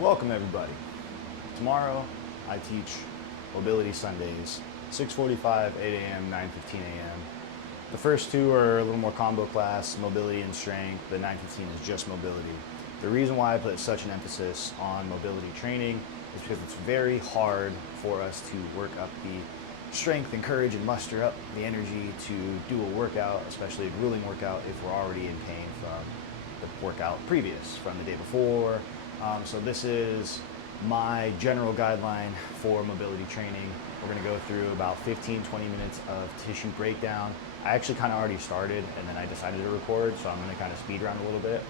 Welcome everybody. Tomorrow I teach Mobility Sundays, 6:45, 8 a.m., 9:15 a.m. The first two are a little more combo class, mobility and strength. The 9:15 is just mobility. The reason why I put such an emphasis on mobility training is because it's very hard for us to work up the strength and courage and muster up the energy to do a workout, especially a grueling workout, if we're already in pain from the workout previous, from the day before. So this is my general guideline for mobility training. We're going to go through about 15-20 minutes of tissue breakdown. I actually kind of already started and then I decided to record, so I'm going to kind of speed around a little bit.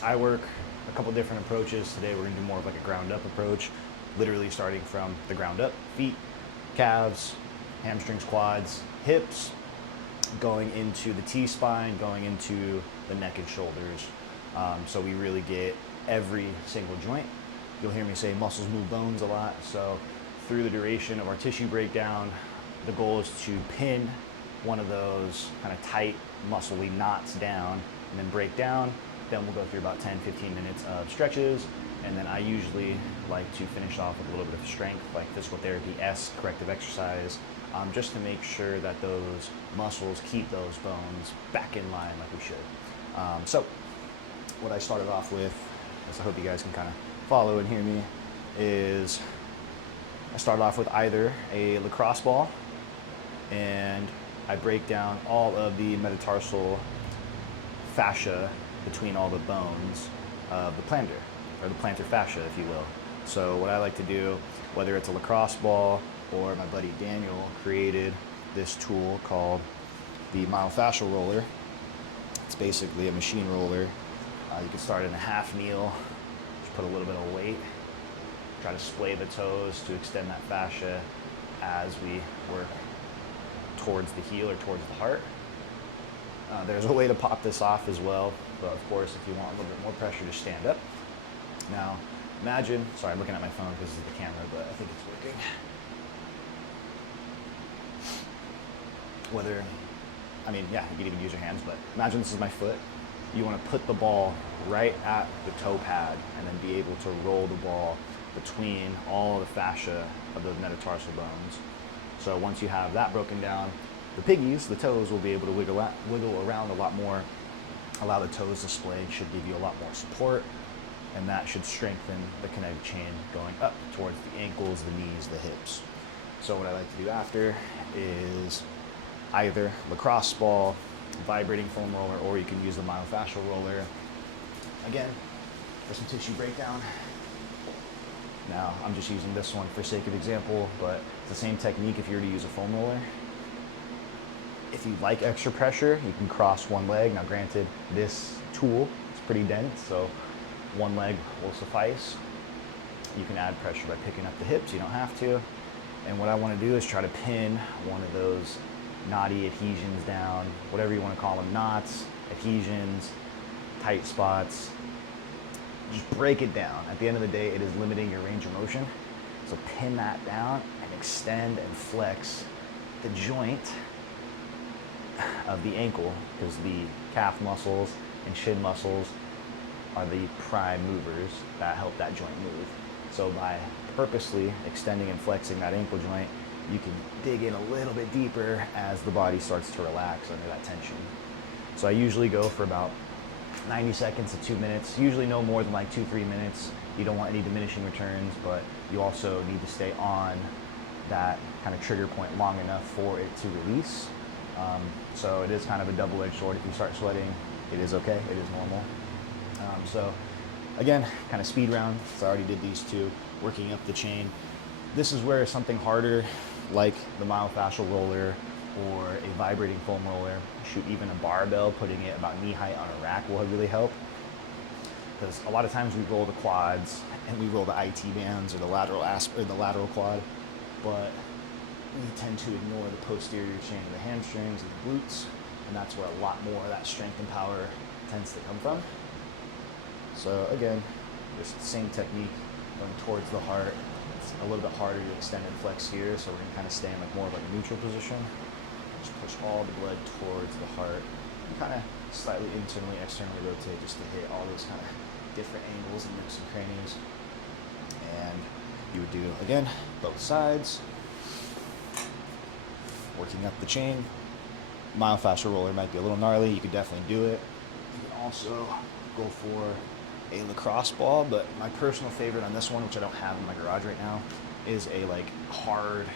I work a couple different approaches. Today we're going to do more of like a ground up approach, literally starting from the ground up, feet, calves, hamstrings, quads, hips, going into the T-spine, going into the neck and shoulders. So we really get every single joint. You'll hear me say muscles move bones a lot. So through the duration of our tissue breakdown, the goal is to pin one of those kind of tight muscly knots down and then break down. Then we'll go through about 10-15 minutes of stretches. And then I usually like to finish off with a little bit of strength, like physical therapy-esque corrective exercise, just to make sure that those muscles keep those bones back in line like we should. So what I started off with, as I hope you guys can kind of follow and hear me, is I started off with either a lacrosse ball and I break down all of the metatarsal fascia between all the bones of the plantar, or the plantar fascia, if you will. So what I like to do, whether it's a lacrosse ball or my buddy Daniel created this tool called the myofascial roller. It's basically a machine roller. You can start in a half kneel, just put a little bit of weight, try to splay the toes to extend that fascia as we work towards the heel or towards the heart. There's a way to pop this off as well, but of course if you want a little bit more pressure, just stand up. Now imagine, sorry I'm looking at my phone because this is the camera, but I think it's working. You can even use your hands, but imagine this is my foot. You want to put the ball right at the toe pad and then be able to roll the ball between all the fascia of the metatarsal bones. So once you have that broken down, the piggies, the toes, will be able to wiggle around a lot more, allow the toes to splay, should give you a lot more support, and that should strengthen the kinetic chain going up towards the ankles, the knees, the hips. So what I like to do after is either lacrosse ball, vibrating foam roller, or you can use the myofascial roller. Again, for some tissue breakdown. Now, I'm just using this one for sake of example, but it's the same technique if you were to use a foam roller. If you like extra pressure, you can cross one leg. Now granted, this tool is pretty dense, so one leg will suffice. You can add pressure by picking up the hips, you don't have to. And what I want to do is try to pin one of those knotty adhesions down, whatever you want to call them, knots, adhesions, tight spots. Just break it down. At the end of the day, it is limiting your range of motion. So pin that down and extend and flex the joint of the ankle, because the calf muscles and shin muscles are the prime movers that help that joint move. So by purposely extending and flexing that ankle joint, you can dig in a little bit deeper as the body starts to relax under that tension. So I usually go for about 90 seconds to 2 minutes, usually no more than like 2-3 minutes. You don't want any diminishing returns, but you also need to stay on that kind of trigger point long enough for it to release. So it is kind of a double-edged sword. If you start sweating, it is okay, it is normal. So again, kind of speed round, so I already did these two, working up the chain. This is where something harder, like the myofascial roller or a vibrating foam roller, shoot, even a barbell, putting it about knee height on a rack will really help. Because a lot of times we roll the quads and we roll the IT bands or the lateral quad, but we tend to ignore the posterior chain of the hamstrings and the glutes, and that's where a lot more of that strength and power tends to come from. So again, just the same technique, going towards the heart. It's a little bit harder to extend and flex here, so we're going to kind of stay in like more of like a neutral position. Just push all the blood towards the heart. And kind of slightly internally, externally rotate just to hit all those kind of different angles and nooks and crannies. And you would do, again, both sides, working up the chain. Myofascial roller might be a little gnarly. You could definitely do it. You can also go for a lacrosse ball, but my personal favorite on this one, which I don't have in my garage right now, is a like hard,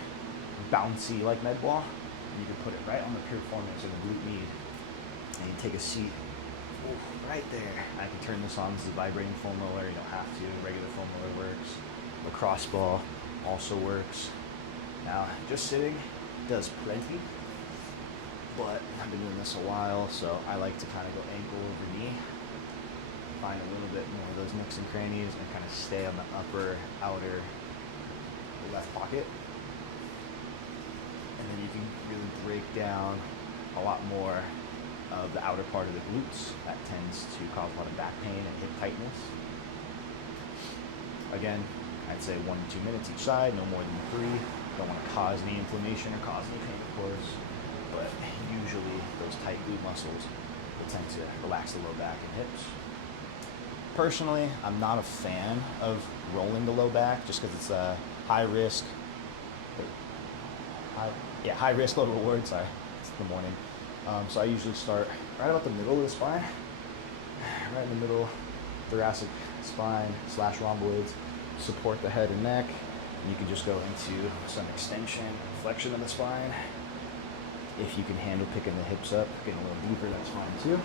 bouncy like med ball. You can put it right on the piriformis or the glute med, and you take a seat right there. I can turn this on. This is a vibrating foam roller. You don't have to. Regular foam roller works. Lacrosse ball also works. Now, just sitting does plenty, but I've been doing this a while, so I like to kind of go ankle over knee, find a little bit more of those nooks and crannies, and kind of stay on the upper, outer left pocket. And then you can really break down a lot more of the outer part of the glutes. That tends to cause a lot of back pain and hip tightness. Again, I'd say 1 to 2 minutes each side, no more than 3. Don't want to cause any inflammation or cause any pain, of course, but usually those tight glute muscles will tend to relax the low back and hips. Personally, I'm not a fan of rolling the low back just because it's a high risk, high risk, low reward. Sorry, it's the morning. So I usually start right about the middle of the spine, right in the middle, thoracic spine / rhomboids, support the head and neck. You can just go into some extension, flexion of the spine. If you can handle picking the hips up, getting a little deeper, that's fine too.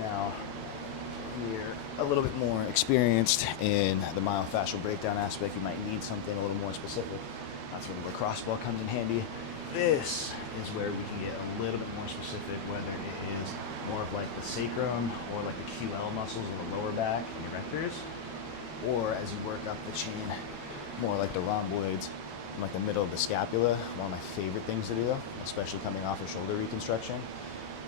Now, you're a little bit more experienced in the myofascial breakdown aspect. You might need something a little more specific. That's where the lacrosse ball comes in handy. This is where we can get a little bit more specific, whether it is more of like the sacrum or like the QL muscles in the lower back and your rectors, or as you work up the chain, more like the rhomboids, like the middle of the scapula. One of my favorite things to do, especially coming off of shoulder reconstruction,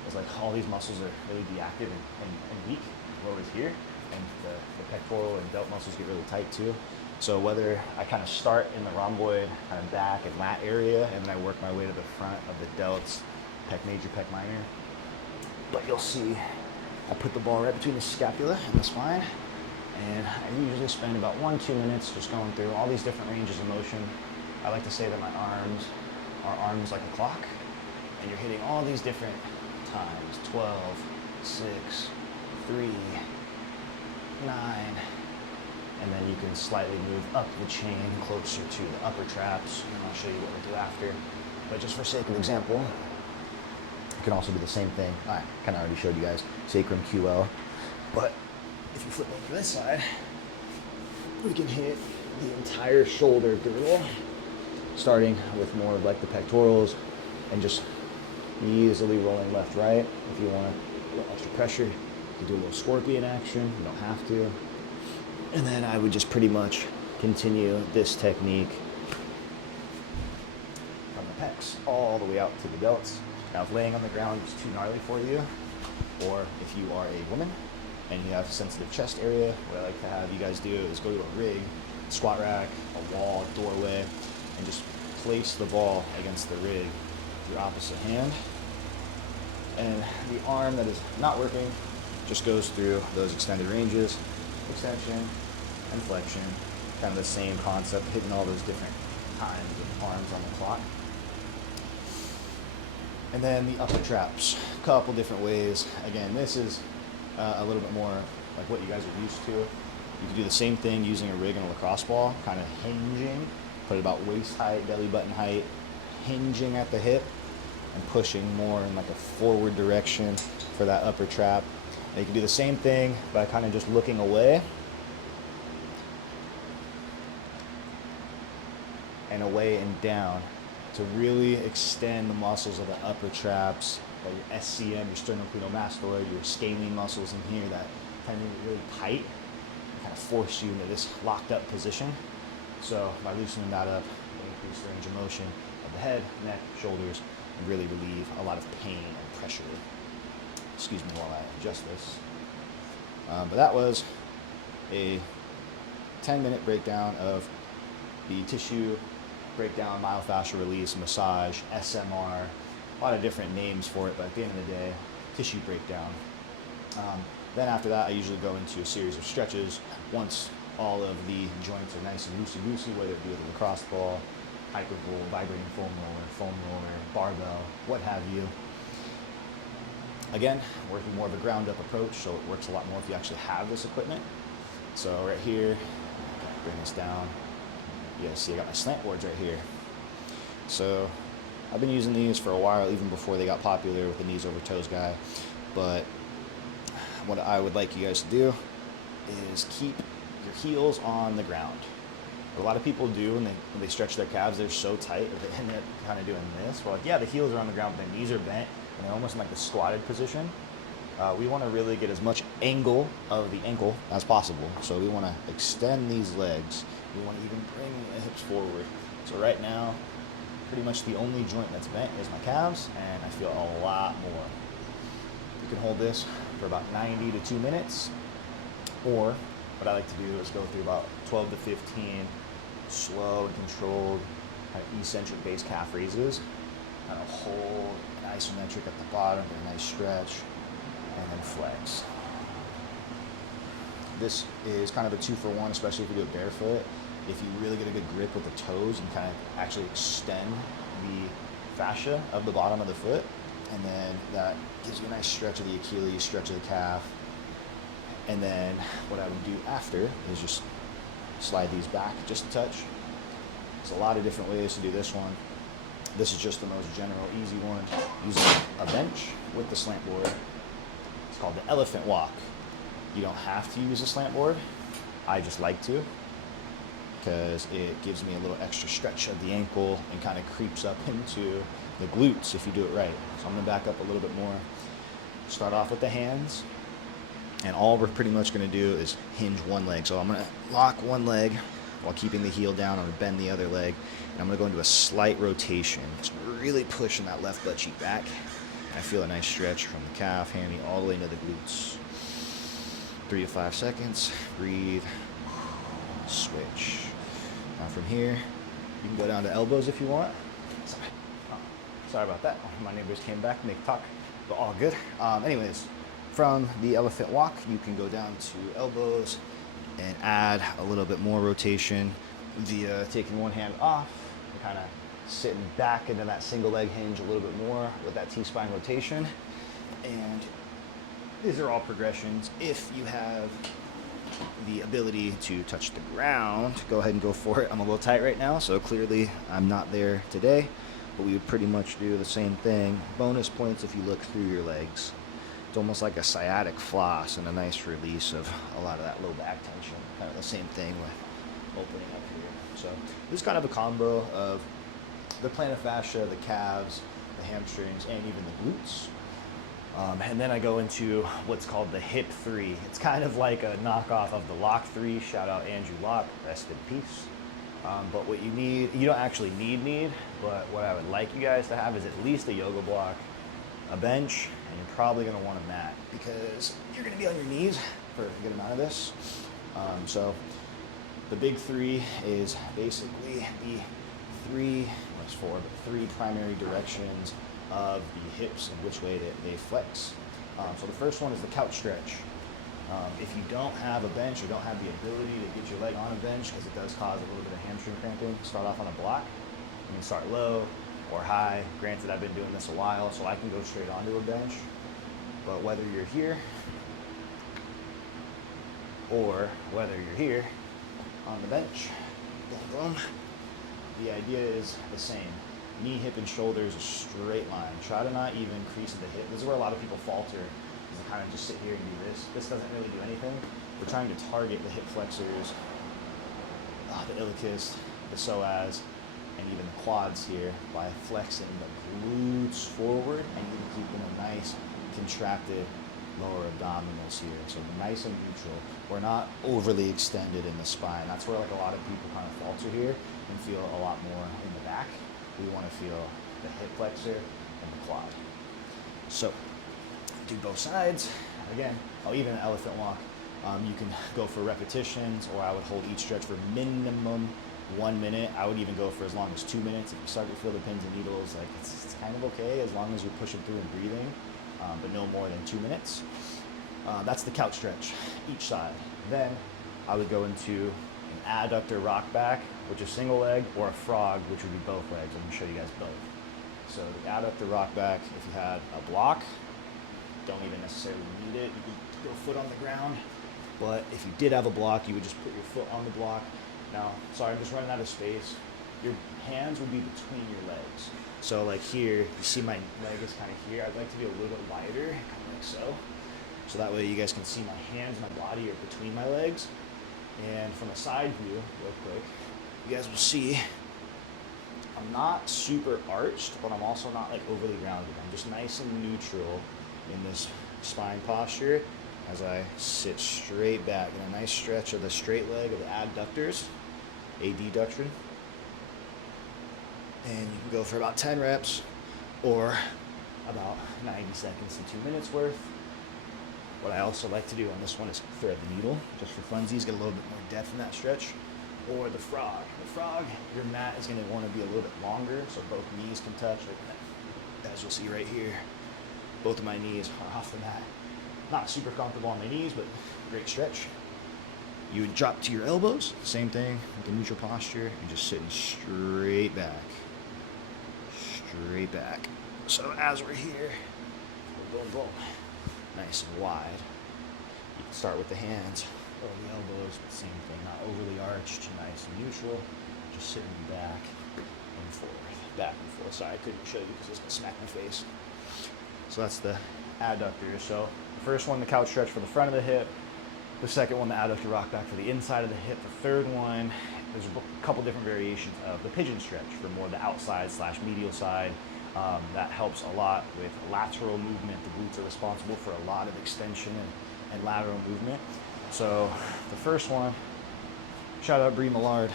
is like all these muscles are really deactive and weak, lower here, and the pectoral and delt muscles get really tight too. So whether I kind of start in the rhomboid, kind of back and lat area, and then I work my way to the front of the delts, pec major, pec minor. But you'll see, I put the ball right between the scapula and the spine, and I usually spend about 1-2 minutes just going through all these different ranges of motion. I like to say that my arms are arms like a clock, and you're hitting all these different times, 12, 6, 3, 9, and then you can slightly move up the chain closer to the upper traps, and I'll show you what we'll do after. But just for sake of example, you can also do the same thing. I kind of already showed you guys sacrum QL, but if you flip over to this side, we can hit the entire shoulder girdle, starting with more of like the pectorals and just easily rolling left, right. If you want a little extra pressure, you can do a little scorpion action. You don't have to. And then I would just pretty much continue this technique from the pecs all the way out to the delts. Now, if laying on the ground is too gnarly for you, or if you are a woman and you have sensitive chest area, what I like to have you guys do is go to a rig, squat rack, a wall, a doorway, and just place the ball against the rig with your opposite hand. And the arm that is not working just goes through those extended ranges, extension and flexion, kind of the same concept, hitting all those different times of arms on the clock. And then the upper traps, a couple different ways. Again, this is a little bit more like what you guys are used to. You can do the same thing using a rig and a lacrosse ball, kind of hinging, put it about waist height, belly button height, hinging at the hip and pushing more in like a forward direction for that upper trap. And you can do the same thing by kind of just looking away and away and down to really extend the muscles of the upper traps, your SCM, your sternocleidomastoid, your scalene muscles in here that tend to be really tight and kind of force you into this locked up position. So by loosening that up, you increase the range of motion of the head, neck, shoulders, and really relieve a lot of pain and pressure. Excuse me while I adjust this. But that was a 10-minute breakdown of the tissue breakdown, myofascial release, massage, SMR, a lot of different names for it, but at the end of the day, tissue breakdown. Then after that, I usually go into a series of stretches once all of the joints are nice and loosey-goosey, whether it be with a lacrosse ball, hyper roll, vibrating foam roller, barbell, what have you. Again, working more of a ground up approach, so it works a lot more if you actually have this equipment. So right here, bring this down. You guys see I got my slant boards right here. So I've been using these for a while, even before they got popular with the knees over toes guy. But what I would like you guys to do is keep your heels on the ground. What a lot of people do when they stretch their calves, they're so tight that they end up kind of doing this. Well, yeah, the heels are on the ground, but their knees are bent, and they're almost in like the squatted position. We want to really get as much angle of the ankle as possible. So we want to extend these legs. We want to even bring the hips forward. So right now, pretty much the only joint that's bent is my calves, and I feel a lot more. You can hold this for about 90 to 2 minutes, or what I like to do is go through about 12 to 15 slow and controlled kind of eccentric base calf raises. Kind of hold an isometric at the bottom, get a nice stretch, and then flex. This is kind of a 2-for-1, especially if you do it barefoot. If you really get a good grip with the toes, you kind of actually extend the fascia of the bottom of the foot, and then that gives you a nice stretch of the Achilles, stretch of the calf. And then what I would do after is just slide these back just a touch. There's a lot of different ways to do this one. This is just the most general, easy one, using a bench with the slant board. It's called the elephant walk. You don't have to use a slant board. I just like to, because it gives me a little extra stretch of the ankle and kind of creeps up into the glutes if you do it right. So I'm gonna back up a little bit more. Start off with the hands. And all we're pretty much going to do is hinge one leg. So I'm going to lock one leg while keeping the heel down. I'm going to bend the other leg. And I'm going to go into a slight rotation. Just really pushing that left butt cheek back. And I feel a nice stretch from the calf, hammy, all the way into the glutes. 3 to 5 seconds. Breathe. Switch. Now from here, you can go down to elbows if you want. Sorry about that. My neighbors came back to make talk, but all good. Anyways. From the elephant walk, you can go down to elbows and add a little bit more rotation via taking one hand off and kind of sitting back into that single leg hinge a little bit more with that T-spine rotation. And these are all progressions. If you have the ability to touch the ground, go ahead and go for it. I'm a little tight right now, so clearly I'm not there today, but we would pretty much do the same thing. Bonus points if you look through your legs. It's almost like a sciatic floss and a nice release of a lot of that low back tension. Kind of the same thing with opening up here. So this is kind of a combo of the plantar fascia, the calves, the hamstrings, and even the glutes. And then I go into what's called the hip 3. It's kind of like a knockoff of the lock 3. Shout out Andrew Locke, rest in peace. But what you need, you don't actually need, but what I would like you guys to have is at least a yoga block, a bench, and you're probably going to want a mat because you're going to be on your knees for a good amount of this. So the big 3 is basically the three primary directions of the hips and which way they flex. So the first one is the couch stretch. If you don't have a bench or don't have the ability to get your leg on a bench, because it does cause a little bit of hamstring cramping, start off on a block. You can start low or high. Granted, I've been doing this a while, so I can go straight onto a bench. But whether you're here or whether you're here on the bench, boom, boom, the idea is the same. Knee, hip, and shoulder is a straight line. Try to not even crease the hip. This is where a lot of people falter, is to kind of just sit here and do this. This doesn't really do anything. We're trying to target the hip flexors, the iliacus, the psoas, and even the quads here by flexing the glutes forward and even keeping a nice contracted lower abdominals here. So nice and neutral. We're not overly extended in the spine. That's where like a lot of people kind of falter here and feel a lot more in the back. We want to feel the hip flexor and the quad. So do both sides. Again, I'll even an elephant walk. You can go for repetitions, or I would hold each stretch for minimum 1 minute. I would even go for as long as 2 minutes. If you start to feel the pins and needles, like it's kind of okay as long as you're pushing through and breathing, but no more than 2 minutes. That's the couch stretch, each side. Then I would go into an adductor rock back, which is single leg, or a frog, which would be both legs. I'm gonna show you guys both. So the adductor rock back, if you had a block, don't even necessarily need it. You could go foot on the ground. But if you did have a block, you would just put your foot on the block. Now, sorry, I'm just running out of space. Your hands would be between your legs. So like here, you see my leg is kind of here. I'd like to be a little bit wider, kind of like so. So that way you guys can see my hands, my body are between my legs. And from a side view, real quick, you guys will see I'm not super arched, but I'm also not like overly grounded. I'm just nice and neutral in this spine posture as I sit straight back in a nice stretch of the straight leg of the adductors, adduction. And you can go for about 10 reps or about 90 seconds to 2 minutes worth. What I also like to do on this one is thread the needle, just for funsies, get a little bit more depth in that stretch. Or the frog. The frog, your mat is going to want to be a little bit longer, so both knees can touch. As you'll see right here, both of my knees are off the mat. Not super comfortable on my knees, but great stretch. You would drop to your elbows, same thing with the neutral posture, and just sitting straight back. Straight back. So as we're here, boom, boom, boom. Nice and wide. You can start with the hands or the elbows, but same thing, not overly arched, nice and neutral, just sitting back and forth, back and forth. Sorry, I couldn't show you because it's gonna smack my face. So that's the adductor. So the first one, the couch stretch for the front of the hip. The second one, the adductor rock back for the inside of the hip. The third one, there's a couple different variations of the pigeon stretch for more the outside / medial side. That helps a lot with lateral movement. The glutes are responsible for a lot of extension and lateral movement. So the first one, shout out Brie Millard,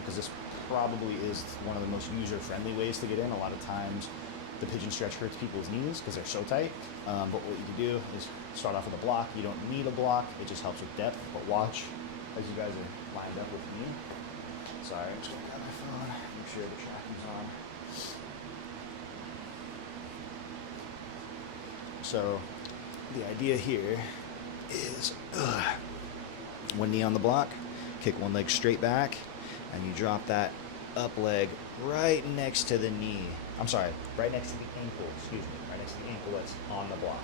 because this probably is one of the most user-friendly ways to get in. A lot of times the pigeon stretch hurts people's knees because they're so tight. But what you can do is start off with a block. You don't need a block. It just helps with depth. But watch as you guys are lined up with me. Sorry, I'm just going to grab my phone, make sure the tracking's on. So the idea here is one knee on the block, kick one leg straight back, and you drop that up leg right next to the knee. I'm sorry, right next to the ankle, excuse me, right next to the ankle that's on the block.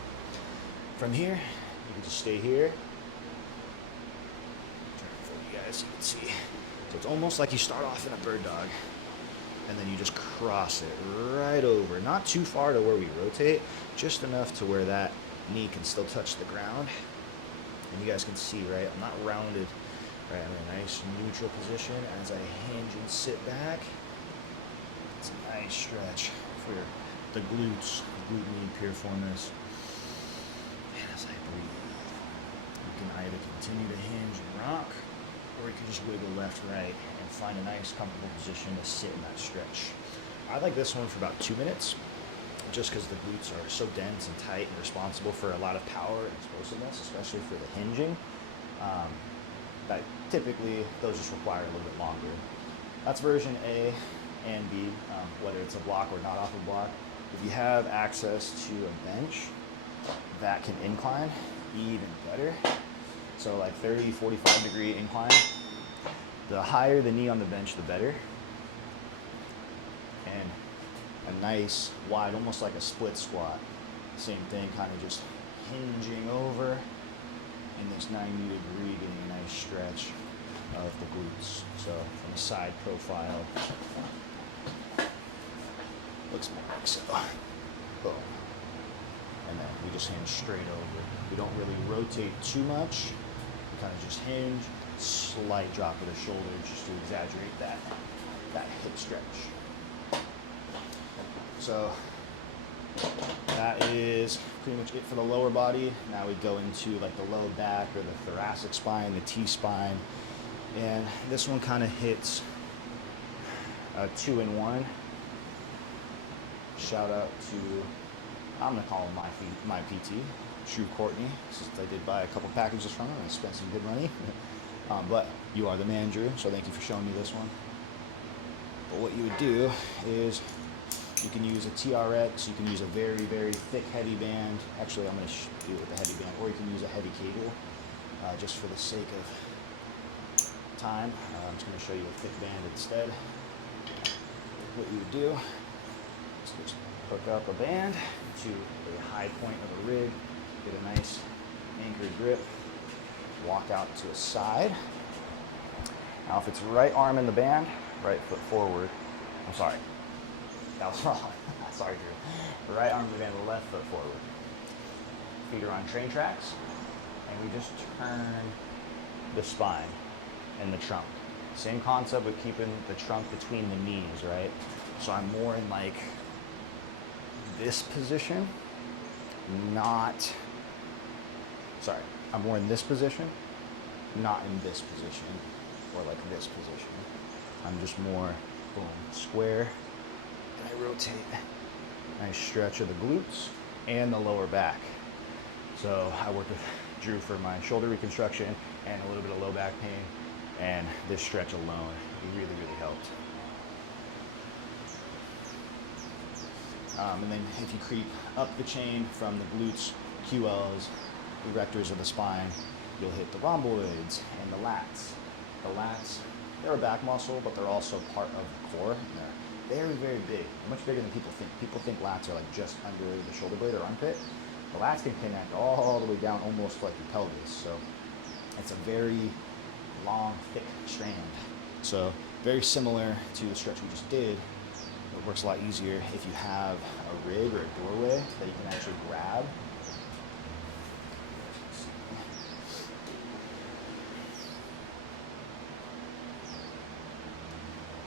From here, you can just stay here. Turn it for you guys so you can see. So it's almost like you start off in a bird dog, and then you just cross it right over. Not too far to where we rotate, just enough to where that knee can still touch the ground. And you guys can see, right, I'm not rounded. Right, I'm in a nice neutral position as I hinge and sit back. It's a nice stretch for the glutes, glute med piriformis. And as I breathe, you can either continue to hinge and rock, or you can just wiggle left, right, and find a nice, comfortable position to sit in that stretch. I like this one for about 2 minutes, just because the glutes are so dense and tight and responsible for a lot of power and explosiveness, especially for the hinging. That typically, those just require a little bit longer. That's version A and B, whether it's a block or not off a block. If you have access to a bench that can incline, even better. So like 30, 45 degree incline. The higher the knee on the bench, the better. And a nice wide, almost like a split squat. Same thing, kind of just hinging over in this 90 degree, getting a nice stretch of the glutes. So from a side profile, looks more like so. Boom. And then we just hinge straight over. We don't really rotate too much. We kind of just hinge, slight drop of the shoulder just to exaggerate that hip stretch. So that is pretty much it for the lower body. Now we go into like the low back or the thoracic spine, the T-spine. And this one kind of hits a 2-in-1. Shout out to, I'm gonna call him my PT, Drew Courtney, since I did buy a couple packages from him and I spent some good money. But you are the man, Drew, so thank you for showing me this one. But what you would do is You can use a TRX, you can use a very, very thick, heavy band. Actually, I'm going to do it with a heavy band, or you can use a heavy cable, just for the sake of time. I'm just going to show you a thick band instead. What you would do is just hook up a band to a high point of a rig, get a nice anchored grip, walk out to a side. Now if it's right arm in the band, right foot forward, I'm sorry, that was wrong. Sorry, Drew. Right arm in the band, left foot forward. Feet are on train tracks, and we just turn the spine and the trunk. Same concept with keeping the trunk between the knees, right? So I'm more in like this position, I'm more in this position, not in this position, or like this position. I'm just more, boom, square, and I rotate. Nice stretch of the glutes and the lower back. So I worked with Drew for my shoulder reconstruction and a little bit of low back pain, and this stretch alone really, really helped. And then if you creep up the chain from the glutes, QLs, erectors of the spine, you'll hit the rhomboids and the lats. The lats, they're a back muscle, but they're also part of the core. And they're very, very big, much bigger than people think. People think lats are like just under the shoulder blade or armpit. The lats can connect all the way down almost like your pelvis. So it's a very long, thick strand. So very similar to the stretch we just did. It works a lot easier if you have a rig or a doorway that you can actually grab.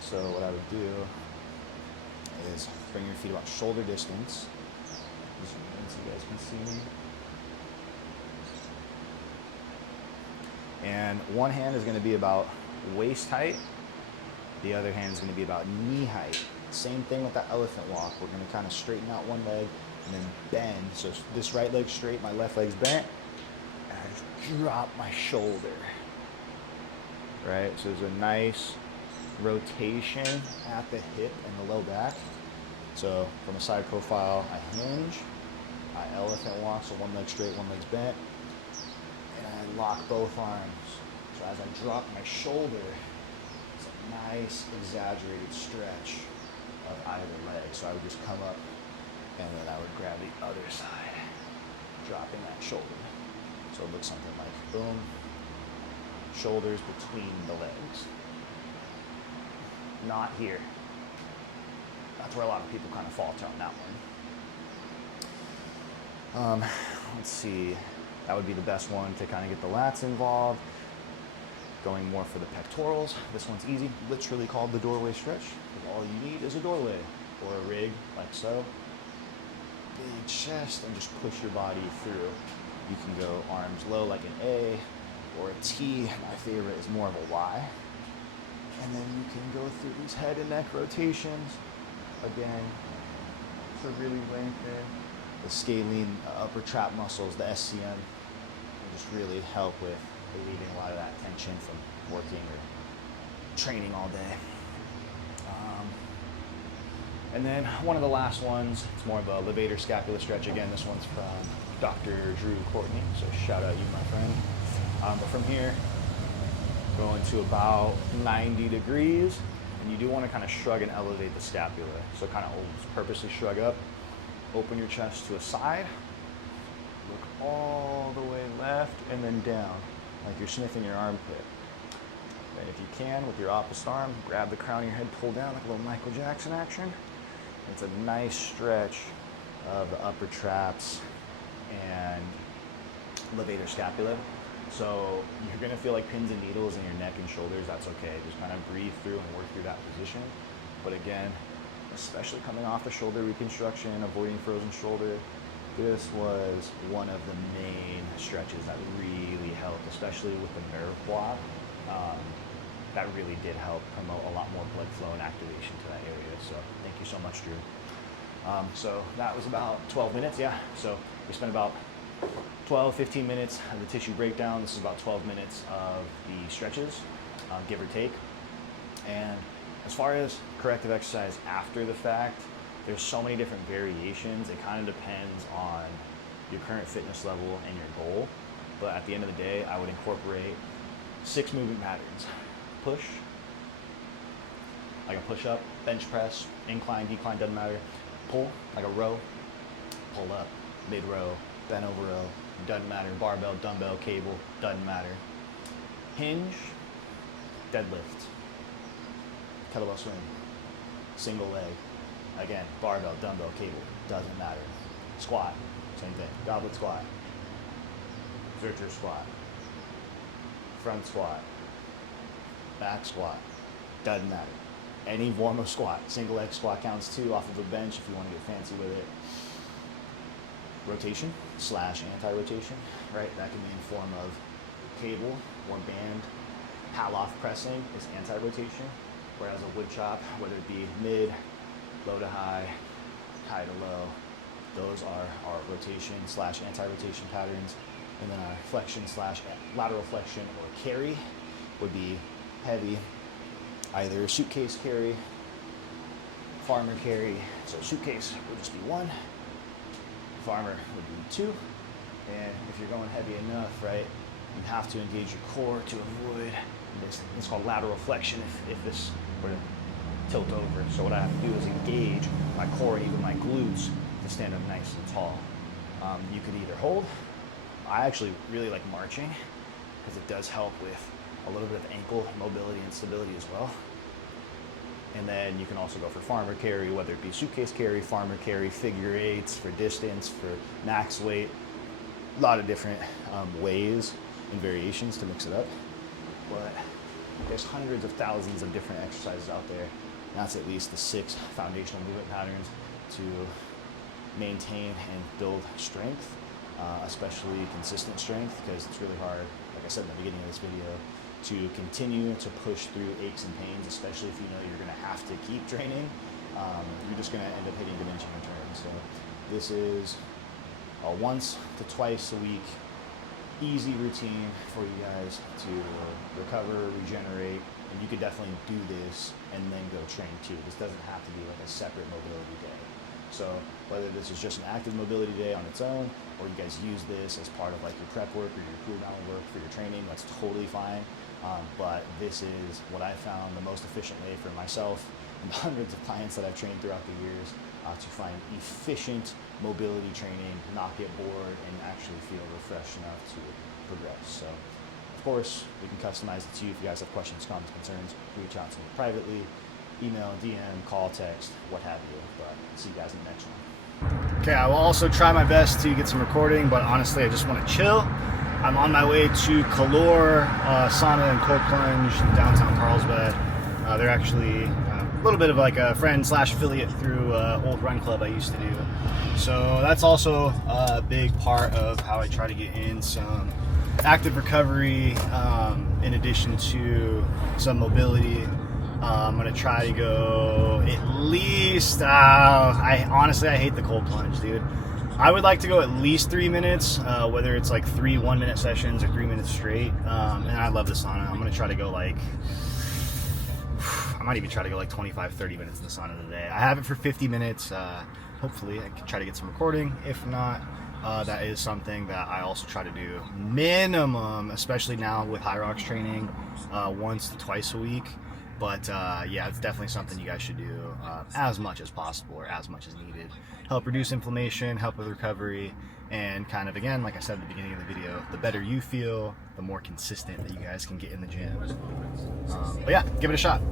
So what I would do is bring your feet about shoulder distance. Just so you guys can see me. And one hand is going to be about waist height. The other hand is going to be about knee height. Same thing with that elephant walk. We're going to kind of straighten out one leg and then bend. So this right leg's straight, my left leg's bent, and I just drop my shoulder. Right? So there's a nice rotation at the hip and the low back. So from a side profile, I hinge, I elephant walk, so one leg straight, one leg's bent, and I lock both arms. So as I drop my shoulder, it's a nice exaggerated stretch of either leg. So I would just come up and then I would grab the other side, dropping that shoulder. So it looks something like boom, shoulders between the legs. Not here. That's where a lot of people kind of falter on that one. Let's see. That would be the best one to kind of get the lats involved. Going more for the pectorals. This one's easy, literally called the doorway stretch. All you need is a doorway or a rig, like so. Big chest, and just push your body through. You can go arms low like an A or a T. My favorite is more of a Y. And then you can go through these head and neck rotations. Again, to really lengthen the scalene upper trap muscles, the SCM, will just really help with relieving a lot of that tension from working or training all day. And then one of the last ones, it's more of a levator scapula stretch. Again, this one's from Dr. Drew Courtney, so shout out you, my friend. But from here, going to about 90 degrees, and you do want to kind of shrug and elevate the scapula. So kind of purposely shrug up, open your chest to a side, look all the way left and then down, like you're sniffing your armpit. And if you can, with your opposite arm, grab the crown of your head, pull down like a little Michael Jackson action. It's a nice stretch of the upper traps and levator scapula. So you're gonna feel like pins and needles in your neck and shoulders. That's okay. Just kind of breathe through and work through that position. But again, especially coming off the shoulder reconstruction, avoiding frozen shoulder, this was one of the main stretches that really helped, especially with the nerve block. That really did help promote a lot more blood flow and activation to that area. So thank you so much, Drew. So that was about 12 minutes, yeah. So we spent about 12, 15 minutes of the tissue breakdown. This is about 12 minutes of the stretches, give or take. And as far as corrective exercise after the fact, There's so many different variations. It kind of depends on your current fitness level and your goal. But at the end of the day, I would incorporate 6 movement patterns. Push, like a push-up, bench press, incline, decline, doesn't matter. Pull, like a row, pull up, mid-row, bent over row, doesn't matter. Barbell, dumbbell, cable, doesn't matter. Hinge, deadlift, kettlebell swing, single leg. Again, barbell, dumbbell, cable, doesn't matter. Squat, same thing. Goblet squat, Zercher squat, front squat, back squat, doesn't matter. Any form of squat. Single leg squat counts too, off of a bench if you want to get fancy with it. Rotation / anti-rotation, right? That can be in form of cable or band. Haloft pressing is anti-rotation, whereas a wood chop, whether it be mid, low to high, high to low, those are our rotation / anti-rotation patterns. And then our flexion / lateral flexion or carry would be heavy, either suitcase carry, farmer carry. So suitcase would just be 1, farmer would be 2. And if you're going heavy enough, right, you have to engage your core to avoid this. It's called lateral flexion if this were to tilt over. So what I have to do is engage my core and even my glutes to stand up nice and tall. You could either hold. I actually really like marching because it does help with a little bit of ankle mobility and stability as well. And then you can also go for farmer carry, whether it be suitcase carry, farmer carry, figure eights for distance, for max weight. A lot of different ways and variations to mix it up. But there's hundreds of thousands of different exercises out there. And that's at least the 6 foundational movement patterns to maintain and build strength, especially consistent strength, because it's really hard, like I said in the beginning of this video, to continue to push through aches and pains, especially if you know you're going to have to keep training. You're just going to end up hitting diminishing returns. So this is a once to twice a week easy routine for you guys to recover, regenerate, and you could definitely do this and then go train too. This doesn't have to be like a separate mobility day. So whether this is just an active mobility day on its own, or you guys use this as part of like your prep work or your cool down work for your training, that's totally fine. But this is what I found the most efficient way for myself and the hundreds of clients that I've trained throughout the years to find efficient mobility training, not get bored, and actually feel refreshed enough to progress. So of course, we can customize it to you. If you guys have questions, comments, concerns, reach out to me privately, email, DM, call, text, what have you. But see you guys in the next one. Okay, I will also try my best to get some recording, but honestly, I just want to chill. I'm on my way to Calor Sauna and Cold Plunge in downtown Carlsbad. They're actually a little bit of like a friend / affiliate through old run club I used to do. So that's also a big part of how I try to get in some active recovery in addition to some mobility. I'm gonna try to go at least, I honestly hate the cold plunge, dude. I would like to go at least 3 minutes, whether it's like 3 1-minute sessions or 3 minutes straight. And I love the sauna. I'm gonna try to go like, I might even try to go like 25-30 minutes in the sauna today. I have it for 50 minutes. Hopefully I can try to get some recording. If not, that is something that I also try to do minimum, especially now with High Rocks training, once to twice a week. But yeah, it's definitely something you guys should do as much as possible or as much as needed. Help reduce inflammation, help with recovery, and kind of, again, like I said at the beginning of the video, the better you feel, the more consistent that you guys can get in the gym. But yeah, give it a shot.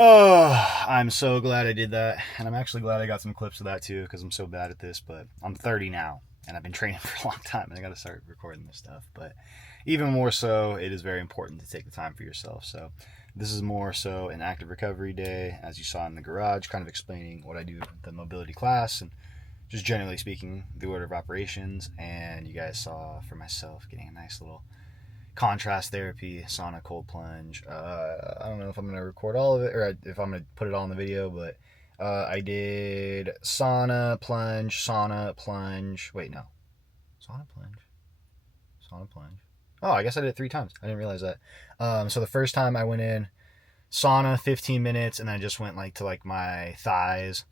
Oh, I'm so glad I did that. And I'm actually glad I got some clips of that too, because I'm so bad at this. But I'm 30 now, and I've been training for a long time, and I got to start recording this stuff. But even more so, it is very important to take the time for yourself. So this is more so an active recovery day, as you saw in the garage, kind of explaining what I do with the mobility class and just generally speaking, the order of operations. And you guys saw for myself getting a nice little contrast therapy, sauna, cold plunge. I don't know if I'm going to record all of it or if I'm going to put it all in the video, but I did sauna, plunge. Wait, no. Sauna, plunge. Oh, I guess I did it 3 times. I didn't realize that. So the first time I went in, sauna, 15 minutes, and then I just went to my thighs.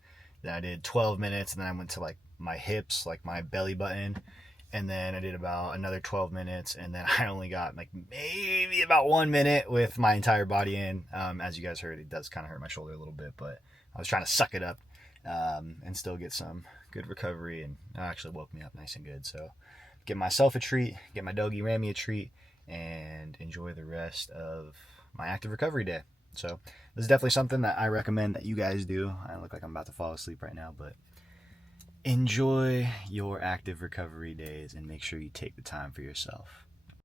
Then I did 12 minutes, and then I went to my hips, my belly button. And then I did about another 12 minutes, and then I only got maybe about 1 minute with my entire body in. As you guys heard, it does kind of hurt my shoulder a little bit, but I was trying to suck it up and still get some good recovery, and it actually woke me up nice and good. So get myself a treat, get my doggy Rammy a treat, and enjoy the rest of my active recovery day. So this is definitely something that I recommend that you guys do. I look like I'm about to fall asleep right now, but enjoy your active recovery days and make sure you take the time for yourself.